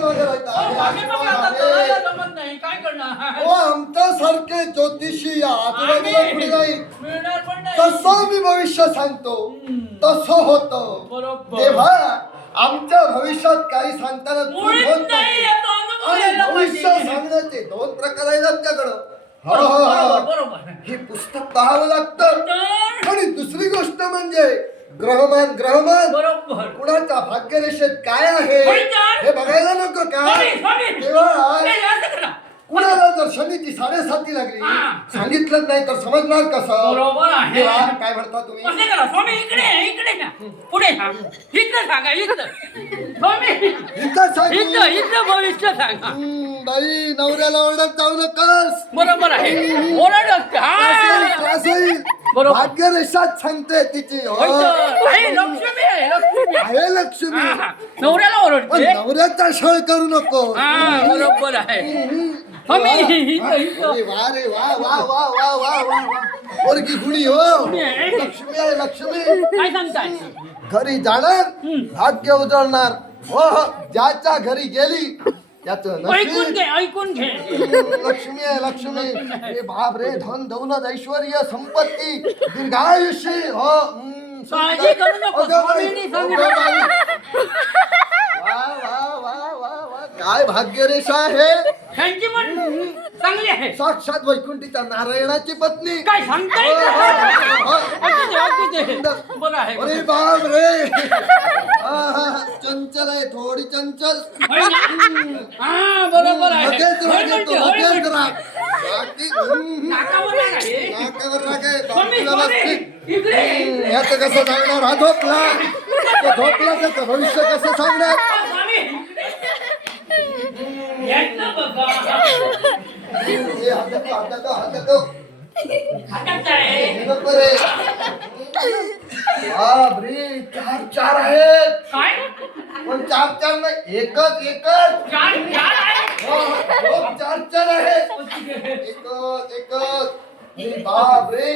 मागे राहता जमत नाही काय करणार हो आमच्यासारखे ज्योतिषी आजूबाजूला कुठे नाही मिळणार पण नाही तसं मी भविष्य सांगतो तसं होतं बरोबर तेव्हा आमच्या भविष्यात काही सांगताना चूक मुळीच होत नाही नाही याचा अनुभव आणि यायला भविष्य पाहिजे. सांगण्याचे दोन प्रकार आहेत आमच्याकडं हो हो बरोबर हो बरोबर हे पुस्तक पाहावं लागतं तर आणि दुसरी गोष्ट म्हणजे ग्रहमान बरोबर कुणाचा भाग्यरेषेत काय आहे होय तर. हे बघायला नको का स्वामी. तेव्हा हे असं करा. कुणाला जर शनीची 7:30 लागली हा. सांगितलं नाही तर समजणार कसं बरोबर आहे. तेव्हा काय म्हणता तुम्ही असे करा स्वामी इकडे ना पुढे सांग इकडे सांगा इकडं स्वामी इथं सांगू. इथं भविष्य सांगा बाई नवऱ्याला ओरडत जाऊ नकस बरोबर आहे ओरडत बरोबर. भाग्यरेषात सांगते तिची हो. लक्ष्मी आहे लक्ष्मी आहे लक्ष्मी नवऱ्याला पण ओरडते नवऱ्याचा छळ करू नको हा बरोबर आहे स्वामी अरे वा रे वा वा वा वा वा वा वा पोरगी गुणी हो लक्ष्मी आहे लक्ष्मी काय सांगताय घरी जाणार भाग्य उजळणार हो हो ज्याच्या घरी गेली त्याचं ऐकून घे लक्ष्मी आहे लक्ष्मी हे बाप रे धन दौलत ऐश्वर्य संपत्ती दीर्घायुष्य हो काळजी करू नको, अगं बाई, स्वामींनी सांगितलं. अगं बाई. वा वा वा वा वा काय भाग्यरेषा आहे त्यांची पण चांगली आहे साक्षात वैकुंठीचा नारायणाची पत्नी काय सांगताय हो, हो, हो, हो. ऐकू दे. बरं आहे अरे बाप रे चंचल आहे थोडी चंचल होय ना? हा बरोबर आहे लगेच होय राग म्हणते, येतो होय लगेच म्हणते. राग बाकी, नाकावर राग आहे. नाकावर राग आहे स्वामी, बाजूला स्वामी, बसते. इकडे. याचं कसं सांगणार हा झोपला तो झोपला त्याचं भविष्य कसं सांगणार स्वामी, यातनं बघा. हे हात हातात आहे. बापरे चार आहेत काय पण चार नाही एकच चार आहे हो, चार आहेत एकच बाप रे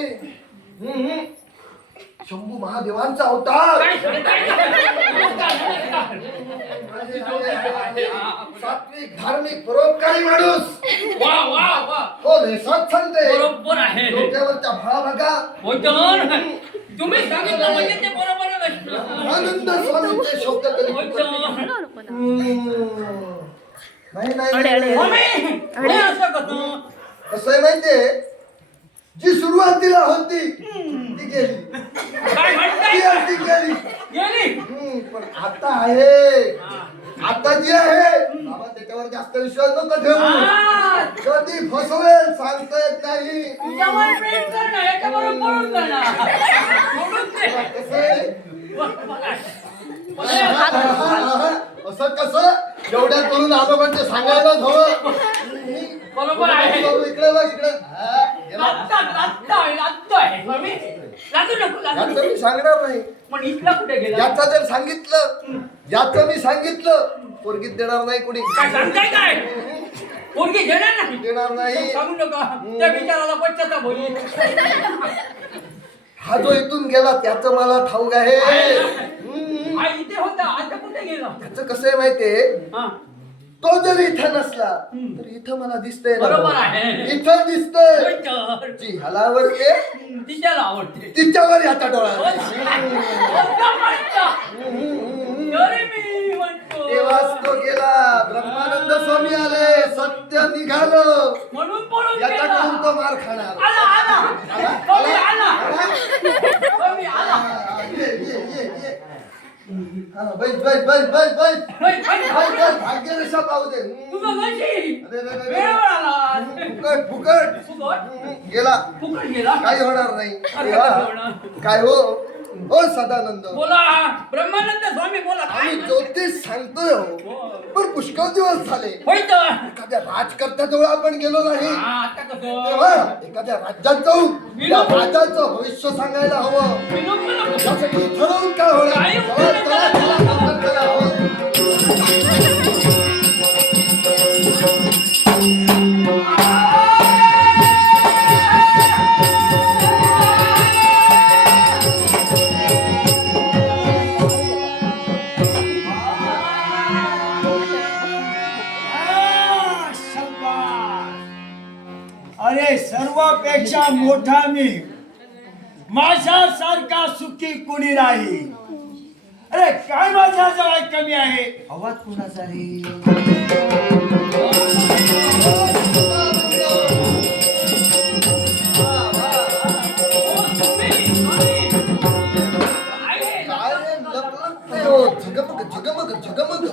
शंभू महादेवांचा अवतार सात्विक धार्मिक परोपकारी माणूस वा वा वा हो रेसात सांगते बरोबर आहे डोक्यावरच्या फळा बघा होय तर. तुम्ही सांगितलं म्हणजे ते बरोबरच असतं. आनंद स्वामींचे शब्द कधी होय तर. नाही स्वामी, हे असं कसं? कसं आहे माहितीये जी सुरुवातीला होती ती गेली काय म्हणताय? ती गेली गेली. पण आता आहे आता जी आहे बाबा त्याच्यावर जास्त विश्वास नको ठेवू हा, कधी फसवेल सांगता येत नाही तुझ्यावर प्रेम करणं, याच्याबरोबर पळून जाणं. सोडून दे. कसं आहे? बघा. असं कसं एवढ्या करून आलो म्हणजे सांगायलाच हवं बरोबर आहे. इकडे बघ इकडे हा, गेला. लागतोय. स्वामी, लागू नको, लागू याचं नको. मी सांगणार नाही पण इथला कुठे गेला? याचं जर सांगितलं याचं मी सांगितलं पोरगीत देणार नाही कुणी काय सांगताय काय? पोरगी घेणार नाही. देणार नाही सांगू नका. त्या बिचाराला पश्चाताप होईल. हा जो इथून गेला त्याचं मला ठाऊक आहे हा इथे होता, आता कुठे गेला? त्याचं कसं आहे माहितीये हा, तो जर इथं नसला तर इथं मला दिसतंय ना. बरोबर आहे. इथं दिसतंय होय तर. जी ह्याला आवडते तिच्याला आवडते. तिच्यावर ह्याचा डोळा होय. होता म्हणता. तरी मी म्हणतो. तेव्हाच तो गेला ब्रह्मानंद स्वामी आले सत्य निघालं म्हणून पळून याच्याकडून गेला. तो मार खाणार आला स्वामी आला स्वामी आला. ये. हा, बैस. भाग्यरेषा पाहू दे तुझं नशीब. अरे, अरे, अरे. वेळेवर आला. फुकट फुकट? गेला फुकट गेला. काही होणार नाही अरे, तेव्हा कसं होणार? काय हो सदानंद बोला ब्रह्मानंद स्वामी बोला काय आम्ही ज्योतिष सांगतोय हो पण पुष्कळ दिवस झाले होय तर. एखाद्या राजकर्त्याजवळ आपण गेलो नाही हा, आता कसं? तेव्हा एखाद्या राज्यात जाऊन त्या राजाचं भविष्य सांगायला हवं विनोद नको. त्यासाठी ठरवून काय होणार काही चला, संपर्क करा, हो. पेक्षा मोठा मी, माझ्यासारखा सुखी कुणी नाही. अरे काय माझा जवळ कमी आहे? आवाज कुणाचा रे? काय रे लपलपते हो, झगमग झगमग झगमग.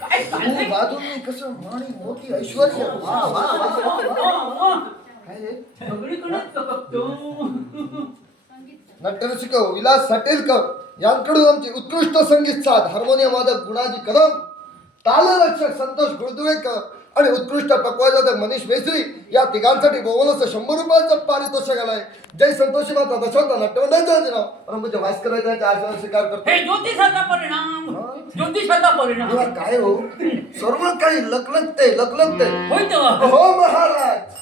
काय चाललंय? बाजूनी कसं म्हणी मोठी ऐश्वर्य. वा, वा, वा, वा. काय रे? सगळीकडेच चकपतो. नाट्यरसिक विलास साटेलकर यांकडून आमचे उत्कृष्ट संगीत साथ हार्मोनियम वादक गुणाजी कदम, तालरक्षक संतोष गुळदुळेकर आणि उत्कृष्ट पक्वाजक मनीष मेस्त्री या तिघांसाठी बोनस 100 रुपयाचं पारितोषिक आलंय. जय संतोषी माता दशवंत नाट्यमंडळाच्या वतीनं परमपूज्य भास्कराचार्यांच्या आशीर्वाद स्वीकार करतो. हे ज्योतिषाचा परिणाम. ज्योतिषाचा परिणाम. तेव्हा काय हो, सर्व काही लखलखते लखलखते. होय तेव्हा. हो महाराज.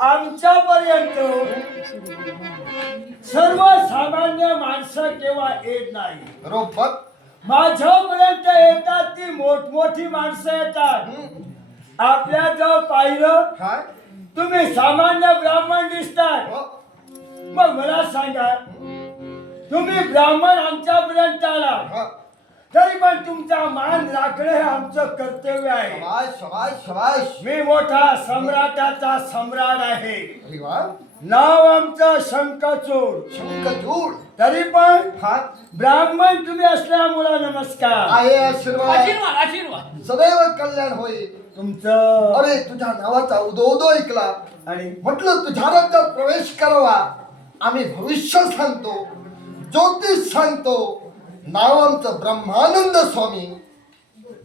आमच्यापर्यंत सर्वसामान्य माणसं केव्हा येत नाही. बरोबर. माझ्यापर्यंत येतात ती मोठमोठी माणसं येतात. आपल्या जवळ पाहिलं काय? तुम्ही सामान्य ब्राह्मण दिसतात. हो. मग मला सांगा, तुम्ही ब्राह्मण आमच्यापर्यंत आला हा. तरी पण तुमचा मान राखणे हे आमचं कर्तव्य आहे. शबाश शबाश शबाश. मी मोठा सम्राटाचा सम्राट आहे. अरे वा. नाव आमचं शंखचूड. शंखचूड. तरी पण हा. ब्राह्मण तुम्ही असल्यामुळे नमस्कार. आहे आशीर्वाद. आशीर्वाद आशीर्वाद. सदैव कल्याण होईल तुमचं अरे तुझ्या नावाचा उदो उदो ऐकला आणि म्हटलं तुझ्या राज्यात प्रवेश करावा. आम्ही भविष्य सांगतो, ज्योतिष सांगतो. नाव आमचं ब्रह्मानंद स्वामी.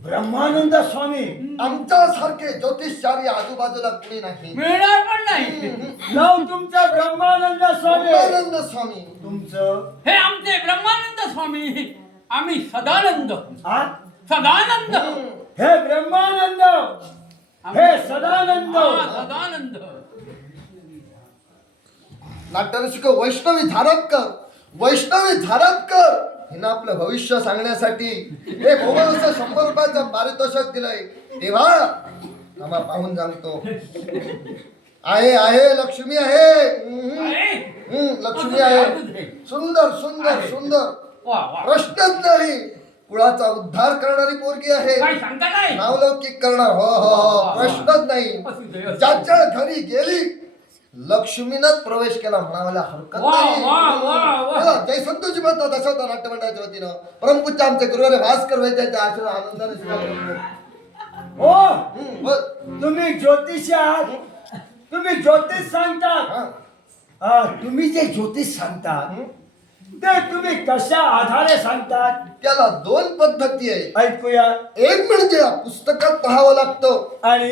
ब्रह्मानंद स्वामी. आमच्यासारखे ज्योतिषचार्य आजूबाजूला कुणी नाही. मिळणार पण नाही. नाव तुमचं ब्रह्मानंद स्वामी. ब्रह्मानंद स्वामी. तुमचं हे आमचे ब्रह्मानंद स्वामी. आम्ही सदानंद. आ? सदानंद. हे ब्रह्मानंद, हे सदानंद. हा, सदानंद. नाट्यरसिक वैष्णवी धारपकर, वैष्णवी धारपकर हिनं आपलं भविष्य सांगण्यासाठी हे बोगस 100 रुपयाचं पारितोषिक दिलंय. तेव्हा आम्हा पाहून सांगतो. आहे आहे लक्ष्मी आहे. आहे? लक्ष्मी आहे. सुंदर सुंदर सुंदर. वा वा. प्रश्नच नाही. कुळाचा उद्धार करणारी पोरगी आहे. काय सांगता काय? नावलौकिक करणार. हो हो हो. प्रश्नच नाही. असू दे, असू दे. ज्याच्या घरी गेली लक्ष्मीनच प्रवेश केला म्हणायला हरकत वा, नाही. वा, वा, वा. चला, जय संतोषी माता दशवता नाट्यमंडळाच्या वतीनं परमपूज्य आमचे गुरुवारे भास्कर वैद्यांच्या आशीर्वाद आनंदाने स्वीकार करतो. ओ, बस. तुम्ही ज्योतिषी आहात. तुम्ही ज्योतिष सांगतात. हा. तुम्ही जे ज्योतिष सांगतात ते तुम्ही कशा आधारे सांगतात? त्याला 2 पद्धती आहे. ऐकूया. एक म्हणजे पुस्तकात पाहावं लागतं आणि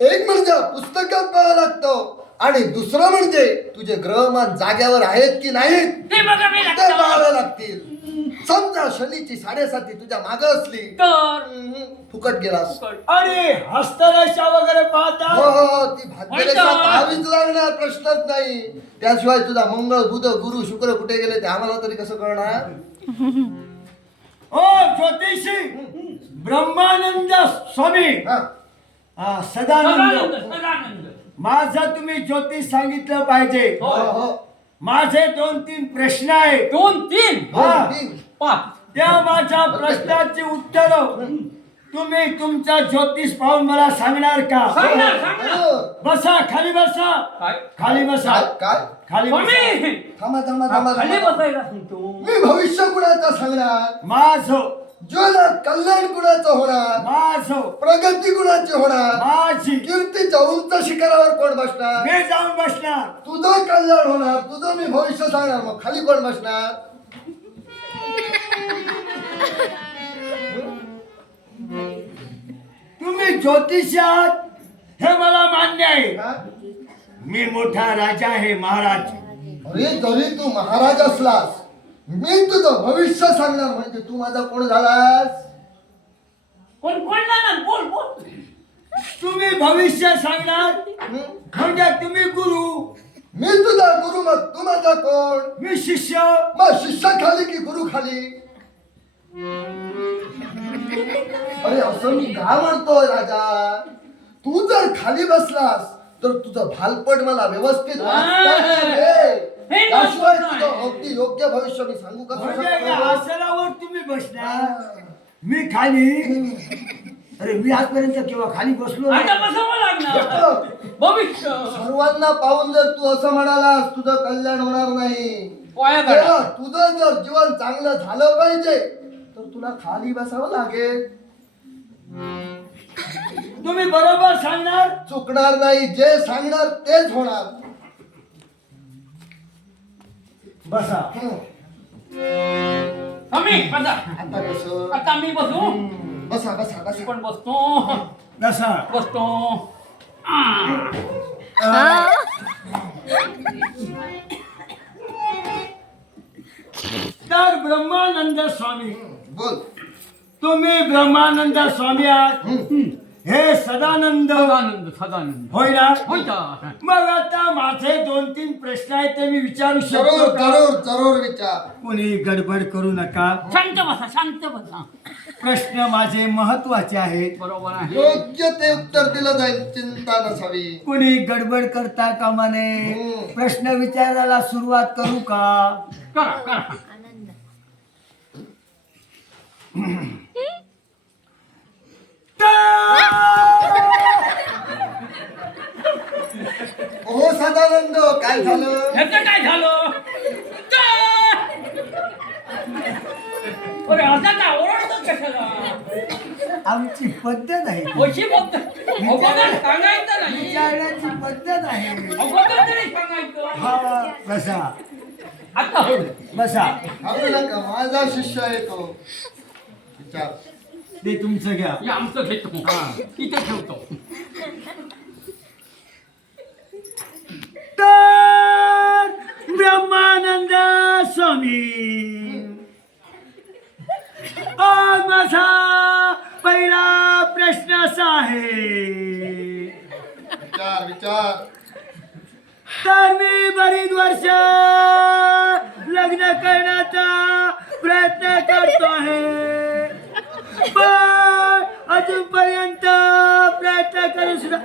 एक म्हणजे पुस्तकात पाहावं लागतं आणि दुसरं म्हणजे तुझे ग्रहमान जाग्यावर आहेत की नाहीत ते बघा मी ते लागतं. पाहावे लागतील. समजा शनीची 7.5 तुझ्या माग असली तर फुकट गेलास. आणि हस्तरेषा वगैरे हो पाहतात. हो ती भाग्यरेषा होय का? पाहावीच लागणार. प्रश्नच नाही. त्याशिवाय तुझा मंगळ बुध गुरु शुक्र कुठे गेले ते आम्हाला तरी कसं कळणार. ओ ज्योतिषी ब्रह्मानंद स्वामी. हा. सदानंद. सदानंद सदानंद. माझं तुम्ही ज्योतिष सांगितलं पाहिजे. हो हो. माझे 2-3 प्रश्न आहेत. 2-3 हा. 2-3. 5. त्या माझ्या प्रश्नाची उत्तर तुम्ही तुमचा ज्योतिष पाहून मला सांगणार का? सांगणार सांगणार. हो. बसा, खाली बसा. काय? खाली बसा. काय काय खाली बसा. स्वामी थांबा थांबा थांबा खाली थांबा. बसायला सांगतो. मी भविष्य कुणाचं सांगणार. माझं जीवनात कल्याण कुणाचं होणार. माझं प्रगती कुणाची होणार. माझी कीर्तीच्या उंच शिखरावर कोण बसणार. मी जाऊन बसणार. तुझं कल्याण होणार. तुझं मी भविष्य सांगणार. मग खाली कोण बसणार. तुम्ही ज्योतिषी आहात हे मला मान्य आहे. हा? मी मोठा राजा आहे, महाराज. अरे जरी तू महाराज असलास मी तुझं भविष्य सांगणार म्हणजे तू माझा कोण झालास. कोण कोण जाणार? बोल बोल. तुम्ही भविष्य सांगणार हं? म्हणजे तुम्ही गुरु, मी तुझा गुरु मग तू माझा कोण. मी शिष्य. मग शिष्य खाली की गुरु खाली. अरे असं मी का म्हणतोय राजा, तू जर खाली बसलास तर तुझं भालपट मला व्यवस्थित वाचता येईल. हे त्याशिवाय नव्हतं तुझं काय. अगदी योग्य भविष्य मी सांगू कसं म्हणजे या शकतो? आसनावर तुम्ही बसणार, मी खाली. अरे मी आजपर्यंत केव्हा खाली बसलो आता नाही. बसावं लागणार भविष्य सर्वांना पाहून जर तू असं म्हणालास तुझं कल्याण होणार नाही. पोया तेव्हा काढा. तुझं जर जीवन चांगलं झालं पाहिजे तर तुला खाली बसावं लागेल. तुम्ही बरोबर सांगणार. चुकणार नाही, जे सांगणार तेच होणार. बसा. आम्ही बसा. आता कसं? आता मी बसू. बसा बसा मी बसा. पण बसतो बसा. बसतो तर ब्रह्मानंद स्वामी, बोल. तुम्ही ब्रह्मानंद स्वामी आहात. हे सदानंद सदानंद होय ना? होता मग आता माझे 2-3 प्रश्न आहेत ते मी विचारू शकतो जरूर का? जरूर जरूर विचार. कोणी गडबड करू नका. शांत बसा शांत बसा. प्रश्न माझे महत्वाचे आहेत. बरोबर आहे. योग्य ते उत्तर दिलं जाईल, चिंता नसावी. कोणी गडबड करता कामा नये. प्रश्न विचारायला सुरुवात करू का? करा करा. हो सदानंद, काय झालं? ह्याचं काय झालं? अरे आता काय ओरडतो कशाला? आमची पद्धत आहे ती. अशी फक्त अगोदर सांगायचं नाही. विचारण्याची पद्धत आहे. अगोदर तरी सांगायचं. हा, बसा आता हो. बसा. घाबरू नका, माझा शिष्य आहे तो. विचार. ते तुमचं घ्या. हे आमचं घेतो. इथे ठेवतो. तर ब्रह्मानंद स्वामी, आज माझा पहिला प्रश्न असा आहे. विचार विचार. तर मी बरीच वर्ष लग्न करण्याचा प्रयत्न करतो आहे, पण अजूनपर्यंत प्रयत्न करून सुद्धा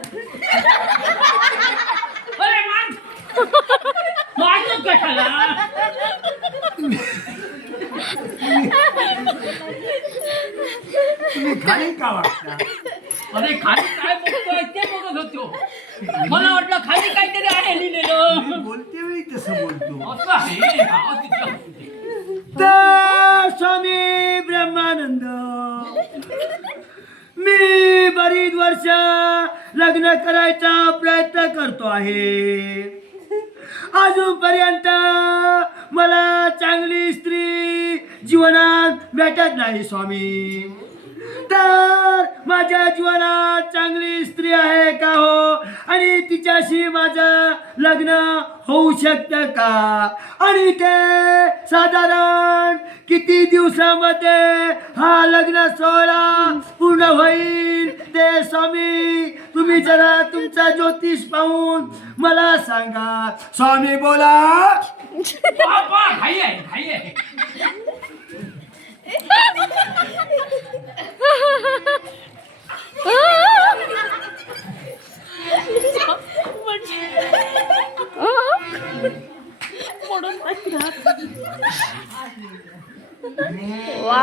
अरे मान मारतो कशाला? तुम्ही खाली का वाटता? अरे खाली काय बघतोय ते बघत होतो. मला वाटलं खाली काहीतरी आहे लिहिलेलं. मी बोलते वेळी तसं बोलतो. असं आहे. हा, तिथं. तर स्वामी ब्रह्मानंद, मी बरीच वर्ष लग्न करायचा प्रयत्न करतो आहे, अजूनपर्यंत मला चांगली स्त्री जीवनात भेटत नाही स्वामी. तर माझ्या जीवनात चांगली स्त्री आहे का हो, आणि तिच्याशी माझं लग्न होऊ शकतं का, आणि ते साधारण किती दिवसामध्ये हा लग्न सोहळा पूर्ण होईल ते स्वामी तुम्ही जरा तुमचा ज्योतिष पाहून मला सांगा. स्वामी बोला. बाबा घाई आहे घाई आहे. वा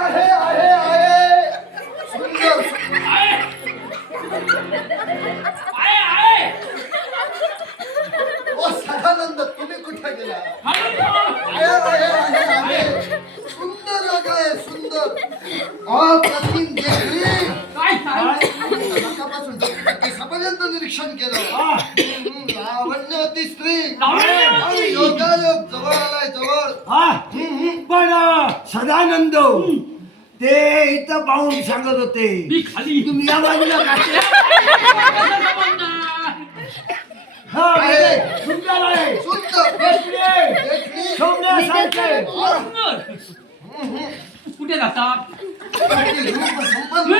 आहे आहे आहे. सुंदर. आहे आहे. ओ सदानंद, तुम्ही कुठे गेला? आहे. आहे आहे आहे आहे. सुंदर जागा आहे, सुंदर. अप्रतिम देखणी. काय काय? नकापासून केसापर्यंत निरीक्षण केलं. हा. लावण्यवती स्त्री. लावण्यवती. आणि योगायोग जवळ आलाय, जवळ. हा, पण सदानंद ते इथं पाहून सांगत होते मी खाली. तुम्ही या बाजूला का? हा आहे. सुंदर आहे शुद्ध देखणे देखणी शोभण्यासारखे कुठे जातात रूप संपन्न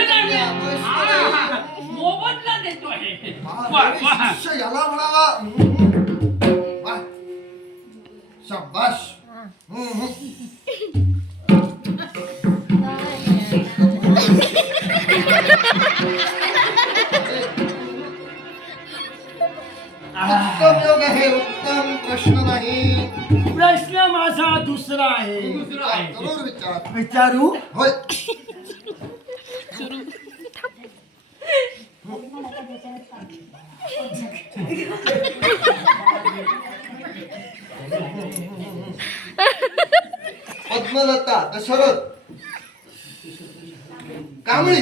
मोबदला देतोय शिष्य याला म्हणावा वा. शाबाश उत्तम योग आहे उत्तम प्रश्न नाही प्रश्न माझा दुसरा आहे दुसरा आहे. जरूर विचार विचारू होय पद्मलता दशरथ कांबळी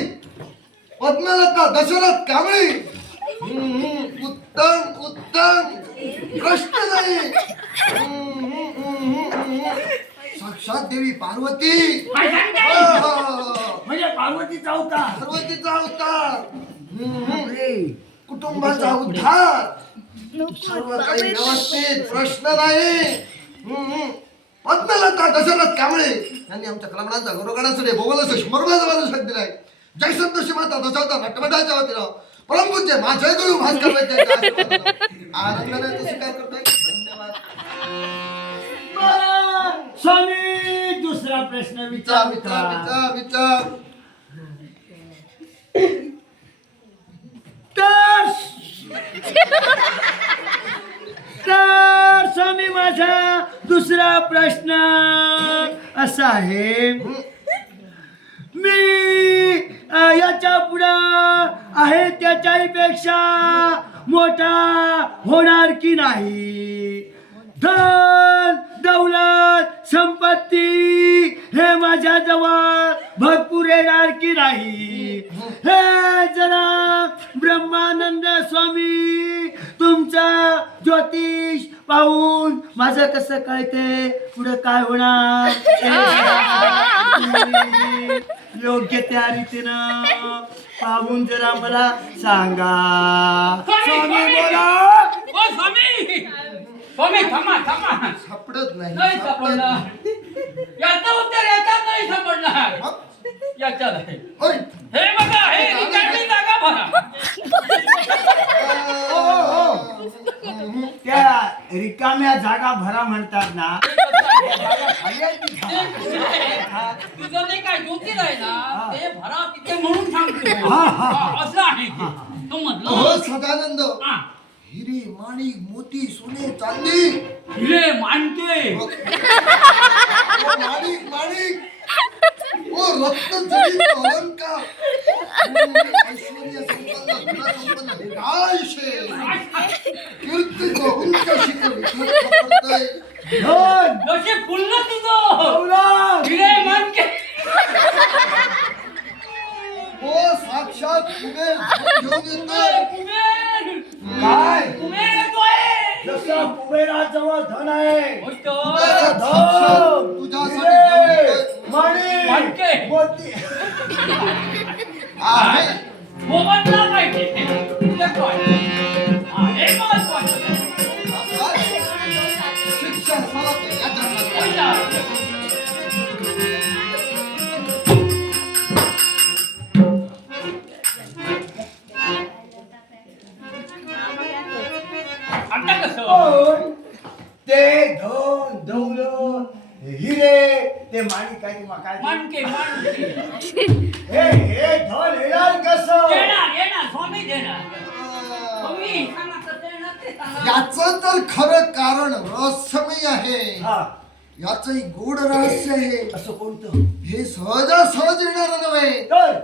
पद्मलता दशरथ कांबळी उत्तम उत्तम प्रश्न नाही साक्षात देवी पार्वती काय सांगताय? म्हणजे पार्वतीचा अवतार पार्वतीचा अवतार कुटुंबाचा उद्धार सर्व काही व्यवस्थित प्रश्न नाही पद्मलता दशरथ कांबळे यांनी आमच्या कलामणांचा गौरव करण्यासाठी भोवलास शंभरमाचा माणूस दिलाय जय संतोषी माता दशावता नटमटाच्या वतीनं परमपूज्य माझे गुरु भास्कर वैद्यांच्या आशीर्वादानं आनंदाने तो स्वीकार करतोय धन्यवाद स्वामी दुसरा प्रश्न विचार विचार विचार विचार विचार तर तर स्वामी माझा दुसरा प्रश्न असा आहे मी याच्या पुढं आहे त्याच्यापेक्षा मोठा होणार की नाही धन दौलत संपत्ती हे माझ्याजवळ भरपूर येणार की नाही हे जरा ब्रह्मानंद स्वामी तुमचा ज्योतिष पाहून माझं कसं कळते पुढे काय होणार योग्य त्या रीतीनं पाहून जरा मला सांगा स्वामी बोला ओ स्वामी स्वामी थांबा थांबा सापडत नाही नाही सापडला याचं उत्तर याच्यात नाही सापडणार याच्यात आहे होय. हे बघा हे रिकामी जागा भरा त्या रिकाम्या जागा भरा म्हणतात ना तुझं ते काय ज्योतिष आहे ना ते भरा तिथे म्हणून सांगतो हा, हा, हा, असं आहे ते. तो हो म्हटलं सदानंद हा, हिरे माणिक मोती सोने चांदी हिरे मानके ओ माणिक माणिक ओ रत्न जडित अलंकार ऐश्वर्य संपन्न गुण संपन्न रायशे कीर्ती उंच शिखर विठ्ठल पडतय धन, जसे फुललं तुझं दौलत, हिरे मानके ओ साक्षात कुबेर घेऊन येतोय कुबेर काय कुबेर येतोय जसं कुबेराजवळ धन आहे होतो धन, तुझ्यासाठी हिरे, घेऊन मणी, माणके. मोती आहे मोबदला पाहिजे येतोय हा, हे महत्वाचं शिक्षण मला ते याद राहणार. होतं. आता कसं पण ते धन दौलत हिरे ते माणिक काय किंवा काय मानके मानके हे धन येणार कसं देणार येणार स्वामी देणार स्वामी सांगा तर देणार ते सांगा याचं तर खरं कारण रहस्यमय आहे हा याचंही गूढ रहस्य आहे असं कोणतं हे सहजासहज येणार नव्हे तर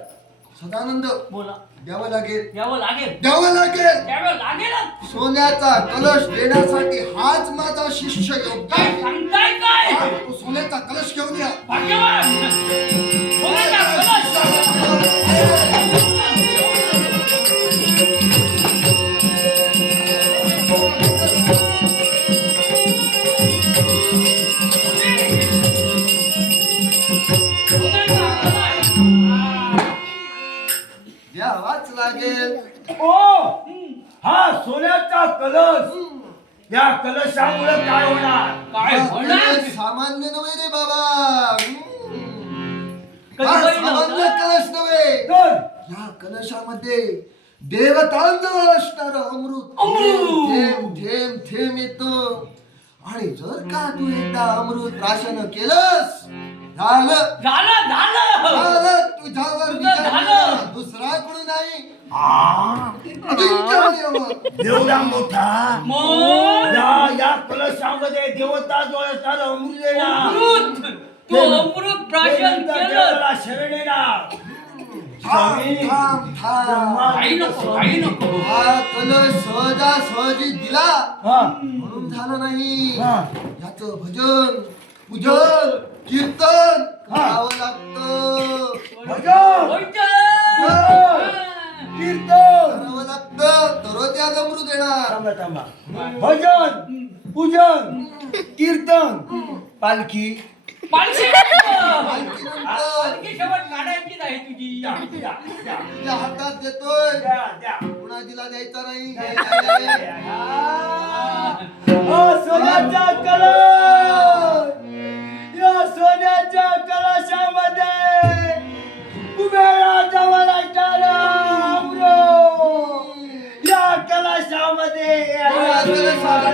सदानंद बोला द्यावं लागेल द्यावं लागेल द्यावं लागेल द्यावं लागेलच सोन्याचा कलश देण्यासाठी हाच माझा शिष्य योग्य काय आहे सांगताय काय हा, तो सोन्याचा कलश घेऊन या भाग्यवान बोला कलश द्यावाच लागेल ओ हा सोन्याचा कलश या कलशामुळे काय होणार? काय हा होणार कलश सामान्य नव्हे रे बाबा. कधी हा बघितलं सामान्य होतं? कलश नव्हे. तर या कलशामध्ये देवतांजवळ असणार अमृत अमृत! थेंब थेंब थेंब येतं. आणि जर का तू एकदा अमृत प्राशन केलंस, झालं झालं झालं झालं, तुझ्यावर तुझं विजय झालं. झाला. दुसरा कोणी नाही. आ, अजिंक्य देव. एवढा मोठा मग या कलशामध्ये देवता जो असणार अमृत येणार. अमृत तू अमृत प्राशन त्यानंतर केलं देवाला शरण येणार. स्वामी, थांब थांब. काही नको काही नको हा कलश सहजासहजी दिला हा, म्हणून झालं नाही. हा. याचं भजन पूजन कीर्तन करावं लागतं. भजन, कीर्तन, करावं लागतं तर त्या अमृत येणार. थांबा थांबा. भजन, पूजन, कीर्तन, पालखी. पालखी पालखीनंतर पालखी शेवट काढायची नाही तुझी द्या, द्या, द्या. तुझ्या हातात देतोय, द्या, द्या. कुणाजीला द्यायचा नाही. सोन्याच्या कलश, या सोन्याच्या कलशामध्ये कुबेराजवळ असणारा अमृत, या कलशामध्ये या कलशाला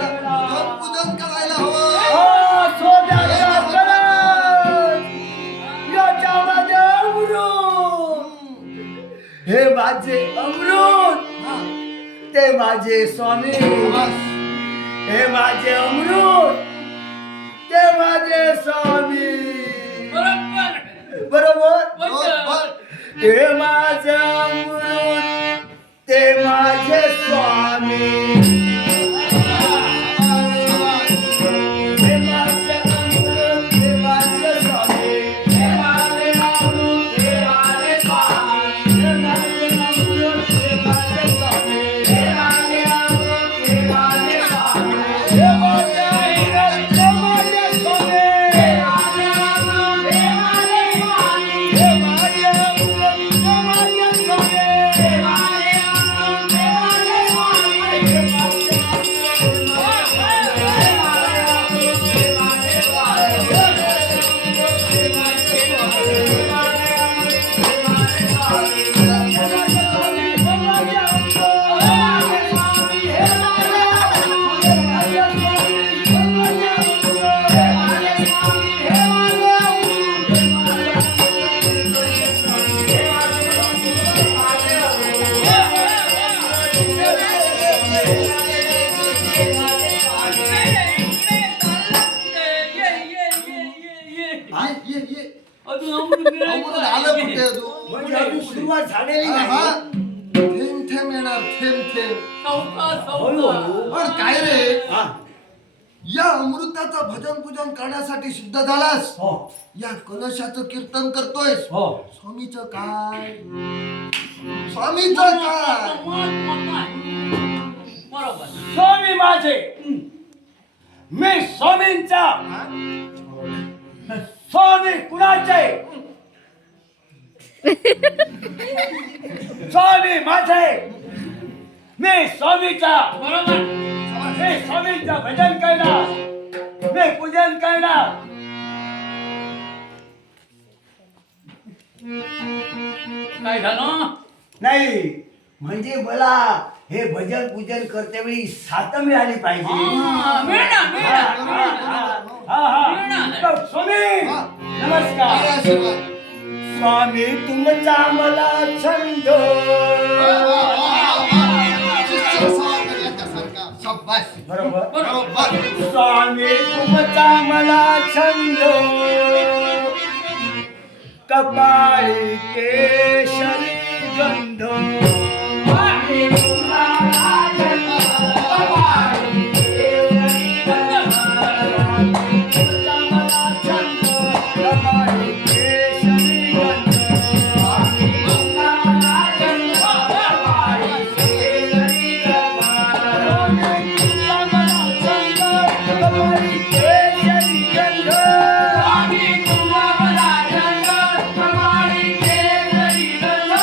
पूजन करायला हवं. सोन्याचा कलश, याच्यामध्ये अमृत. हे माझे अमृत, हा, ते माझे स्वामी. बस. हे माझे अमृत, ते माझे स्वामी. बरोबर बरोबर. बरोबर. हे माझे अमृत, ते माझे स्वामी. हे माझे अमृत, ते माझे स्वामी. हे माझे अमृत, ते माझे स्वामी. हे माझे अमृत, ते माझे स्वामी. हे माझे अमृत, ते माझे स्वामी. हे माझे अमृत, ते माझे स्वामी. हे माझे अमृत, ते माझे स्वामी. हे माझे अमृत, ते माझे स्वामी. हे माझे अमृत, ते माझे स्वामी. हे हाय, ये ये अजून अमृत अमृत आलं कुठे अजून? म्हणजे अजून सुरुवात झालेली हा, नाही. हा. थेंब थेंब येणार थेंब थेंब. पण काय रे, हा. या अमृताचं भजन पूजन करण्यासाठी सिद्ध झालास. हो. या कलशाचं कीर्तन करतोयस. हो. स्वामीचं काय? स्वामीचं काय? बरोबर स्वामी माझे, मी स्वामींचा. स्वामी कुणाचे? स्वामी माझे, मी स्वामीचा. बरोबर मी स्वामींचा भजन करणार, मी पूजन करणार. काय झालं नाही म्हणजे मला हे भजन पूजन करते वेळी साथ मिळाली पाहिजे. मिळणार तर स्वामी हा. नमस्कार. काय आशीर्वाद? स्वामी तुमचा मला छंद. शिष्य स्वामी याच्यासारखा. शाबास. बरोबर. बरोबर. स्वामी तुमचा मला छंद, कपाळी केशरी गंध. स्वामी तुमचा मला छंद, कपाळी केशरी गंध. तुमचा मला छंद, कपाळी केशरी गंध. स्वामी तुमचा मला छंद, कपाळी केशरी गंध. स्वामी तुमचा मला छंद, कपाळी केशरी गंध. स्वामी तुमचा मला छंद, कपाळी केशरी गंध.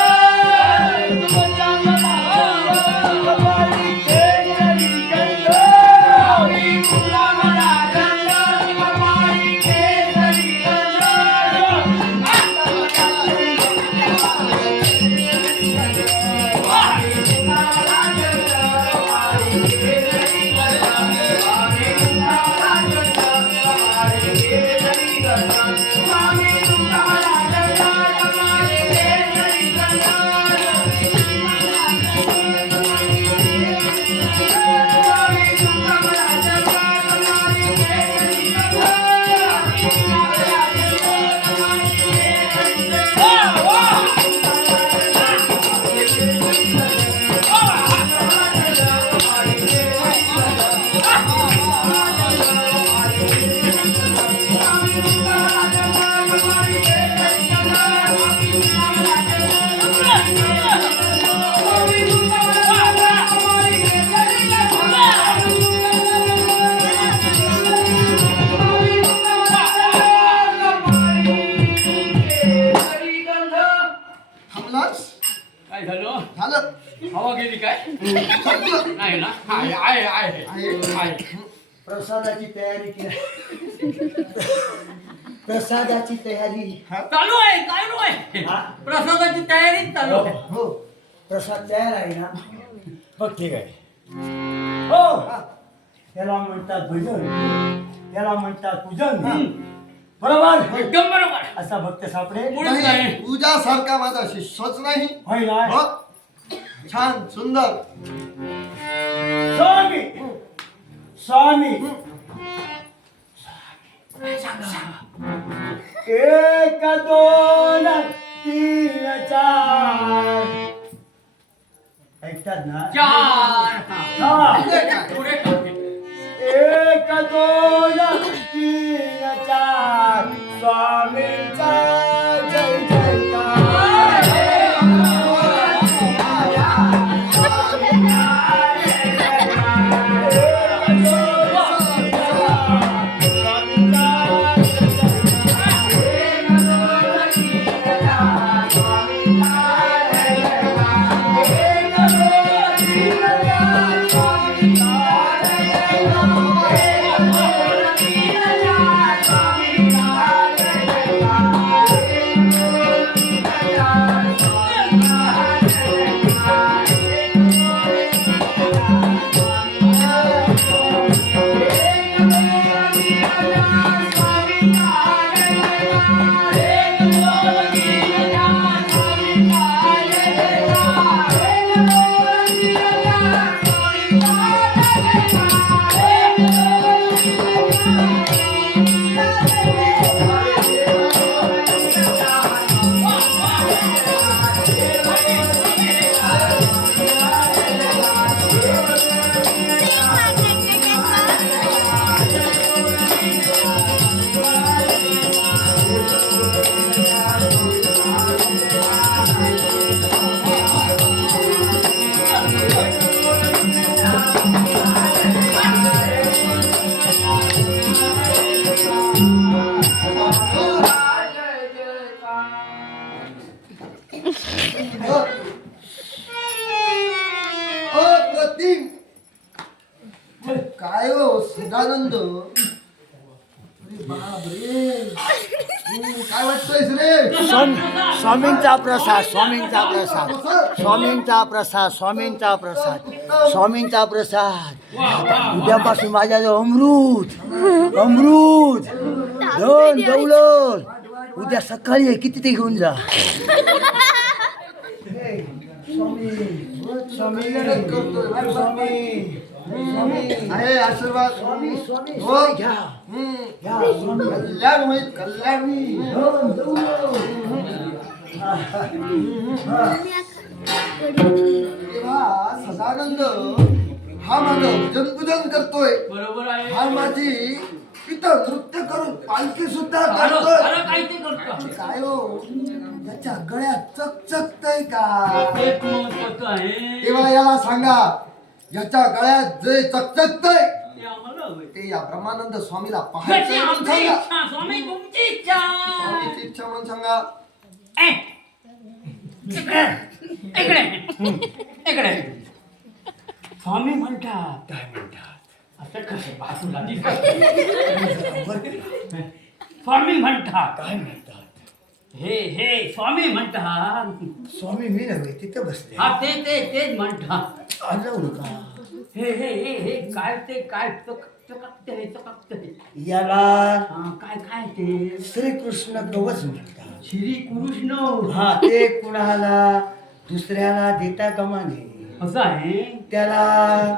आहे ना आहे. प्रसादाची तयारी केली. प्रसादाची तयारी. चालू आहे हा? प्रसादाची तयारी चालू आहे. हो प्रसाद तयार आहे ना. मग ठीक आहे. हो त्याला म्हणतात भजन, त्याला म्हणतात पूजन. बरोबर एकदम बरोबर. असा भक्त सापडे मुळीच नाही. तुझ्यासारखा माझा शिष्यच नाही. होय ना. हो. छान सुंदर. स्वामी स्वामी एक दोन तीन चार ऐकतात ना. 4 हा. पुढे टाक. एक दोन तीन चार स्वामींचा जय जयकार. अप्रतिम. काय हो सदानंद. अरे बापरे. काय वाटतंयस रे. स्वामींचा प्रसाद स्वामींचा प्रसाद स्वामींचा प्रसाद स्वामींचा प्रसाद स्वामींचा प्रसाद. उद्यापासून माझ्याजवळ अमृत धन दौलत. उद्या सकाळी किती ते घेऊन जा. स्वामी स्वामी स्वामी आहे आशीर्वाद. स्वामी स्वामी हो. घ्या घ्या स्वामी. कल्याण होईल कल्याण. धन दौलत. तेव्हा सदानंद हा माझं भजन पूजन करतोय. बरोबर आहे. हा माझी इथं नृत्य करून पालखी सुद्धा झालं करतोय. काय ते करतो. काय हो त्याच्या गळ्यात चकचकतय का. एक महत्वाचं आहे. तेव्हा याला सांगा याच्या गळ्यात जे चकचकतय ते आम्हाला हवंय. ते या ब्रह्मानंद स्वामीला त्याची पाहायचं म्हणून आमची सांगा. इच्छा, स्वामी तुमची इच्छा. स्वामीची इच्छा म्हणून सांगा. ए, इकडे इकडे. स्वामी म्हणतात काय म्हणतात असं कसं बाजूला दिसत. स्वामी म्हणतात काय म्हणतात. हे स्वामी म्हणतात. स्वामी मी नव्हे तिथे बसले. हा तेच म्हणतात. आलं का. हे काय ते काय चकते. याला हा काय ते श्रीकृष्ण कवच म्हणतात. श्री कृष्ण. हा ते कुणाला दुसऱ्याला देता कामा नये. असं आहे. त्याला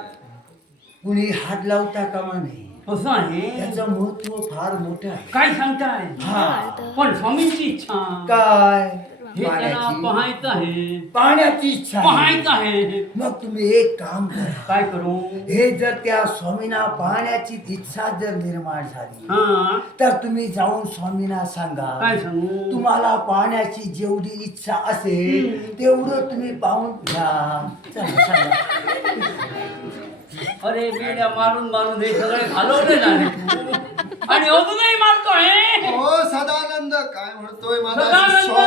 कुणी हात लावता कामा नये. असं आहे. त्याचं महत्व फार मोठं आहे. काय सांगताय. हा पण स्वामींची इच्छा काय हे त्याला पाहायचं आहे. पाहण्याची इच्छा आहे. पाहायचं आहे. मग तुम्ही एक काम करा. काय करू. हे जर त्या स्वामींना पाहण्याची इच्छा जर निर्माण झाली हा तर तुम्ही जाऊन स्वामींना सांगा काय सांगू. तुम्हाला पाहण्याची जेवढी इच्छा असेल तेवढं तुम्ही पाहून घ्या. चला, सांगा. अरे बेड्या मारून हे सगळे घालवले ना रे तू. आणि अजूनही मारतोय. हो सदानंद काय म्हणतोय माझा सदानंद शिष्य?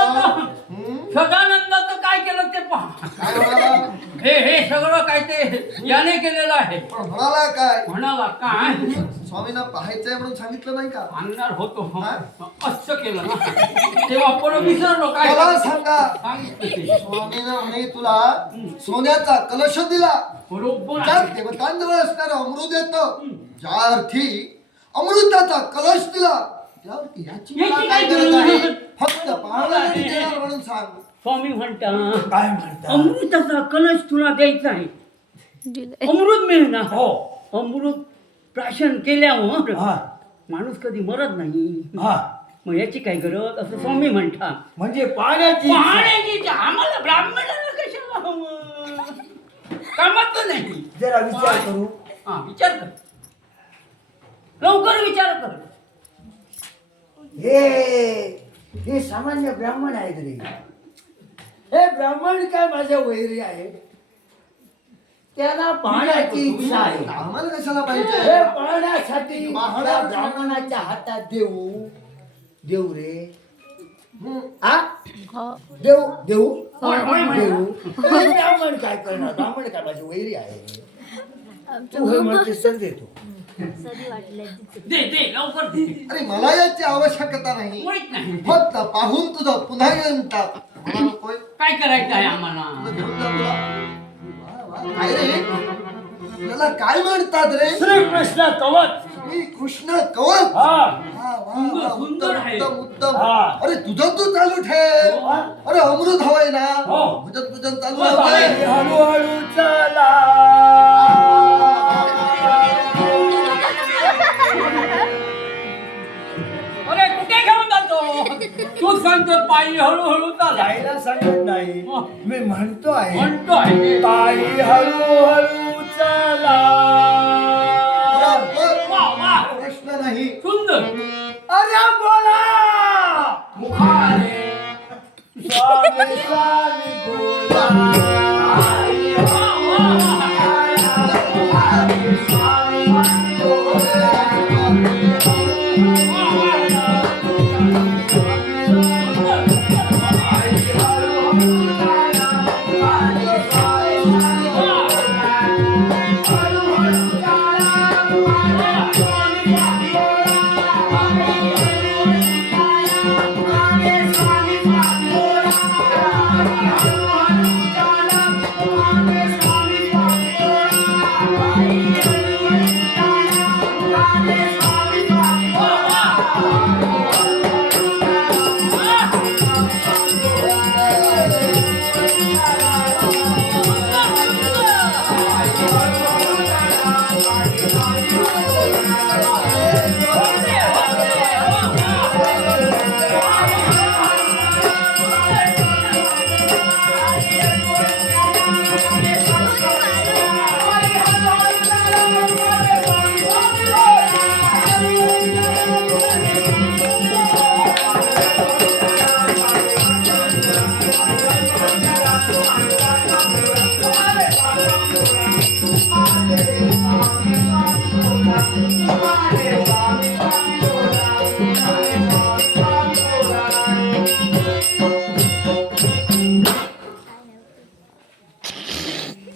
हं? सदानंदाचं काय केलं ते पहा. काय म्हणाला? हे सगळं काय ते याने केलेलं आहे. पण म्हणाला काय? म्हणाला काय स्वामींना पाहायचंय म्हणून सांगितलं नाही का? आणणार होतो हा? असं केलं ना तेव्हा परत विसरलो काय मला सांगा सांगितलं ते. स्वामीनं म्हणे तुला सोन्याचा कलश दिला बरोबर ज्यात आहे. देवतांजवळ असणारं अमृत येतं ज्या अर्थी अमृताचा कलश दिला त्यावरती याची मला याची काय काय गरज गरज आहे आहे? फक्त पाहणाऱ्याला देणार म्हणून सांग. स्वामी म्हणता काय म्हणता अमृताचा कलश तुला द्यायचा आहे. अमृत मिळणार हो अमृत प्राशन केल्यावर हा माणूस कधी मरत नाही. हा मग याची काय गरज असं स्वामी म्हणता. म्हणजे पाण्याची पाण्याची इच्छा. आम्हाला ब्राह्मणाला कशाला हवं? कामात नाही. जरा विचार करू हा विचार कर लवकर विचार कर. हे सामान्य ब्राह्मण आहेत रे हे ब्राह्मण काय माझ्या वैरी आहे त्याला पाहण्याची इच्छा आहे आम्हाला कशाला पाहिजे हे पाहण्यासाठी महाराज त्या ब्राह्मणाच्या हातात देऊ रे हं. हा देऊ देऊ होय, होय, होय. देऊ हे ब्राह्मण काय करणार ब्राह्मण काय माझी वैरी आहे तू हे म्हणते सर देतो दे लवकर दे. अरे मला याची आवश्यकता नाही मुळीच नाही. फक्त पाहून तुझं पुन्हा येऊन टाक मला नकोय. काय करायचं आहे आम्हाला? तुला घेऊन जा तुला. वा, वा. काय रे याला काय म्हणतात रे श्रीकृष्ण कवच श्री कृष्ण कवच हा वा, वा, वा. सुंदर आहे. उत्तम उत्तम हा. अरे तुझं तू चालू ठेव हा. अरे अमृत हवंय ना हो. भजन पूजन चालू हो, हवंय हळूहळू चला अरे कुठे घेऊन जातो? तू सांगतो पायी हळूहळू चालाय. जायला सांगत नाही मी म्हणतो आहे म्हणतोय पायी हळूहळू चला बरोबर. वा वा प्रश्न नाही सुंदर. अरे बोला मुखाने स्वामी स्वामी बोला वा वा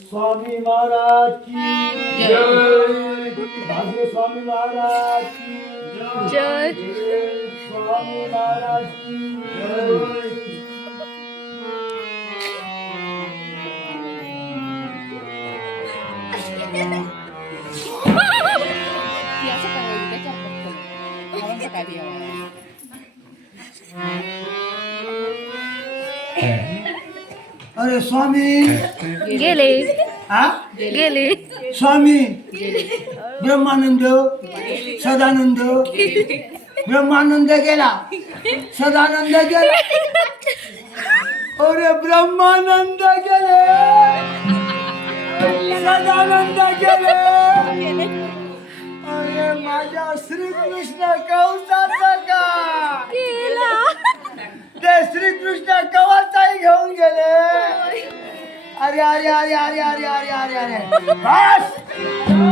स्वामी महाराज की जय भाग्य स्वामी महाराज की जय स्वामी महाराज की जय ती असं काय त्याच्या हातात काय द्यावं अरे स्वामी गेले हा गेले स्वामी ब्रह्मानंद सदानंद ब्रह्मानंद गेला सदानंद गेला अरे ब्रह्मानंद गेले सदानंद गेले अरे माझ्या श्रीकृष्ण कवचाचा का ते श्रीकृष्ण कवचाही घेऊन गेले अरे अरे अरे अरे अरे अरे अरे अरे बस